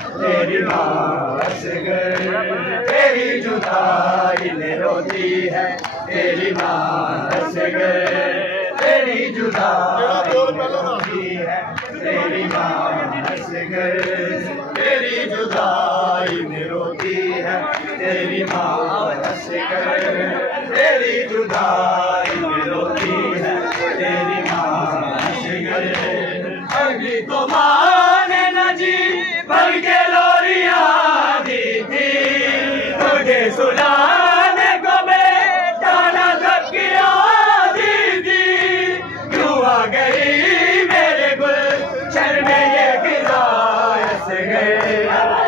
तेरी माँ असगर तेरी जुदाई में रोती है, तेरी माँ असगर तेरी जुदाई में रोती है, तेरी माँ असगर तेरी जुदाई में रोती है, तेरी माँ असगर तेरी जुदाई में रोती है, तेरी माँ असगर। अभी तो माँ ने न जी भर के लोरियां दी थी, तुझे सुनाने को बेटा न धक्कियां दी थी, क्यों आ गई मेरे गुलशन में ये फिजा असगर।